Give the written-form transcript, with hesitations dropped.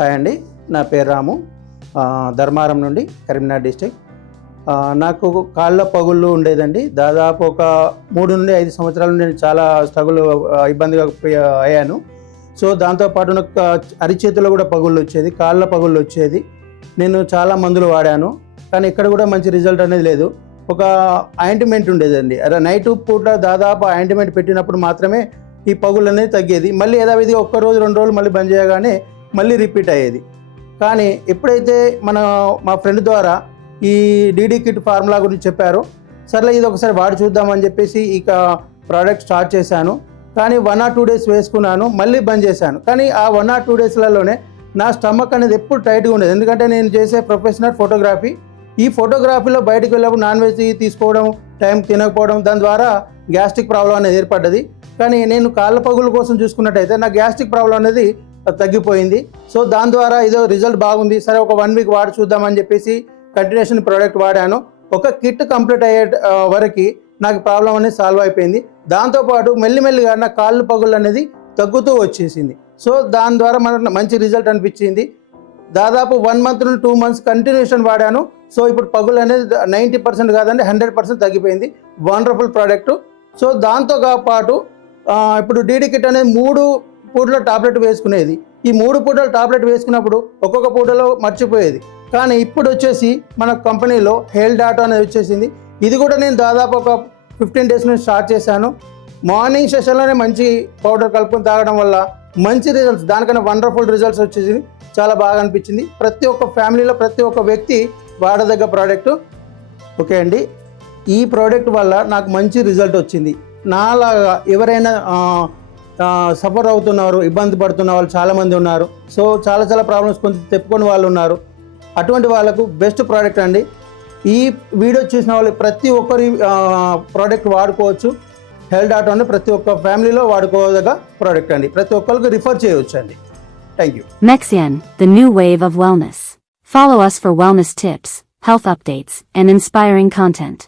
Hi అండి, నా పేరు రాము. ధర్మారం నుండి, కరీంనగర్ డిస్టిక్. నాకు కాళ్ళ పగుళ్ళు ఉండేదండి. దాదాపు ఒక 3 నుండి 5 సంవత్సరాలు నేను చాలా ఇబ్బందిగా అయ్యాను. సో దాంతోపాటు నాకు అరిచేతిలో కూడా పగుళ్ళు వచ్చేది, కాళ్ళ పగుళ్ళు వచ్చేది. నేను చాలా మందులు వాడాను, కానీ ఇక్కడ కూడా మంచి రిజల్ట్ అనేది లేదు. ఒక ఆయింట్మెంట్ ఉండేదండి, నైట్ పూట దాదాపు ఆయింట్మెంట్ పెట్టినప్పుడు మాత్రమే ఈ పగుళ్ళు అనేది తగ్గేది. మళ్ళీ యథావిధిగా 1 రోజు 2 రోజులు మళ్ళీ బంద్ చేయగానే మళ్ళీ రిపీట్ అయ్యేది. కానీ ఎప్పుడైతే మా ఫ్రెండ్ ద్వారా ఈ డీడీ కిట్ ఫార్ములా గురించి చెప్పారో, సర్లే ఇది ఒకసారి వాడి చూద్దామని చెప్పేసి ఇక ప్రోడక్ట్ స్టార్ట్ చేశాను. కానీ 1 or 2 days వేసుకున్నాను, మళ్ళీ బంద్ చేశాను. కానీ ఆ 1 or 2 daysలలోనే నా స్టమక్ అనేది ఎప్పుడు టైట్గా ఉండేది. ఎందుకంటే నేను చేసే ప్రొఫెషనల్ ఫోటోగ్రఫీ. ఈ ఫోటోగ్రఫీలో బయటకు వెళ్ళినప్పుడు నాన్ వెజ్ తీసుకోవడం, టైం తినకపోవడం, దాని ద్వారా గ్యాస్ట్రిక్ ప్రాబ్లం అనేది ఏర్పడ్డది. కానీ నేను కాళ్ళ పగుల కోసం చూసుకున్నట్టయితే నా గ్యాస్ట్రిక్ ప్రాబ్లం అనేది తగ్గిపోయింది. సో దాని ద్వారా ఇదో రిజల్ట్ బాగుంది, సరే ఒక 1 week వాడి చూద్దామని చెప్పేసి కంటిన్యూషన్ ప్రోడక్ట్ వాడాను. ఒక కిట్ కంప్లీట్ అయ్యే వరకు నాకు ప్రాబ్లం అనేది సాల్వ్ అయిపోయింది. దాంతోపాటు మెల్లిమెల్లిగా నా కాళ్ళు పగుళ్ళు అనేది తగ్గుతూ వచ్చేసింది. సో దాని ద్వారా మనకు మంచి రిజల్ట్ అనిపించింది. దాదాపు 1 month నుండి 2 months కంటిన్యూషన్ వాడాను. సో ఇప్పుడు పగులు అనేది 90% కాదండి, 100% తగ్గిపోయింది. Wonderful product. సో దాంతో పాటు ఇప్పుడు డీడీ కిట్ అనేది 3 పూటల టాబ్లెట్ వేసుకునేది. ఈ 3 పూటల టాబ్లెట్ వేసుకున్నప్పుడు ఒక్కొక్క పూటలో మర్చిపోయేది. కానీ ఇప్పుడు వచ్చేసి మన కంపెనీలో హెల్త్ డాటా అనేది వచ్చేసింది. ఇది కూడా నేను దాదాపు ఒక 15 days నుంచి స్టార్ట్ చేశాను. మార్నింగ్ సెషన్లోనే మంచి పౌడర్ కలుపుకొని తాగడం వల్ల మంచి రిజల్ట్స్, దానికన్నా వండర్ఫుల్ రిజల్ట్స్ వచ్చేసి చాలా బాగా అనిపించింది. ప్రతి ఒక్క ఫ్యామిలీలో ప్రతి ఒక్క వ్యక్తి వాడదగ్గ ప్రోడక్ట్. ఓకే అండి, ఈ ప్రోడక్ట్ వల్ల నాకు మంచి రిజల్ట్ వచ్చింది. నాలాగా ఎవరైనా సఫర్ అవుతున్నారు, ఇబ్బంది పడుతున్న వాళ్ళు చాలామంది ఉన్నారు. సో చాలా ప్రాబ్లమ్స్ కొంచెం తెప్పుకొని వాళ్ళు ఉన్నారు. అటువంటి వాళ్ళకు బెస్ట్ ప్రోడక్ట్ అండి. ఈ వీడియో చూసిన వాళ్ళు ప్రతి ఒక్కరి ప్రోడక్ట్ వాడుకోవచ్చు. హెల్త్ డాటా అంటే ప్రతి ఒక్క ఫ్యామిలీలో వాడుకోదగ్గ ప్రోడక్ట్ అండి. ప్రతి ఒక్కరికి రిఫర్ చేయవచ్చు అండి. Thank you. Mexian, the new wave of wellness. Follow us for wellness tips, health updates, and inspiring content.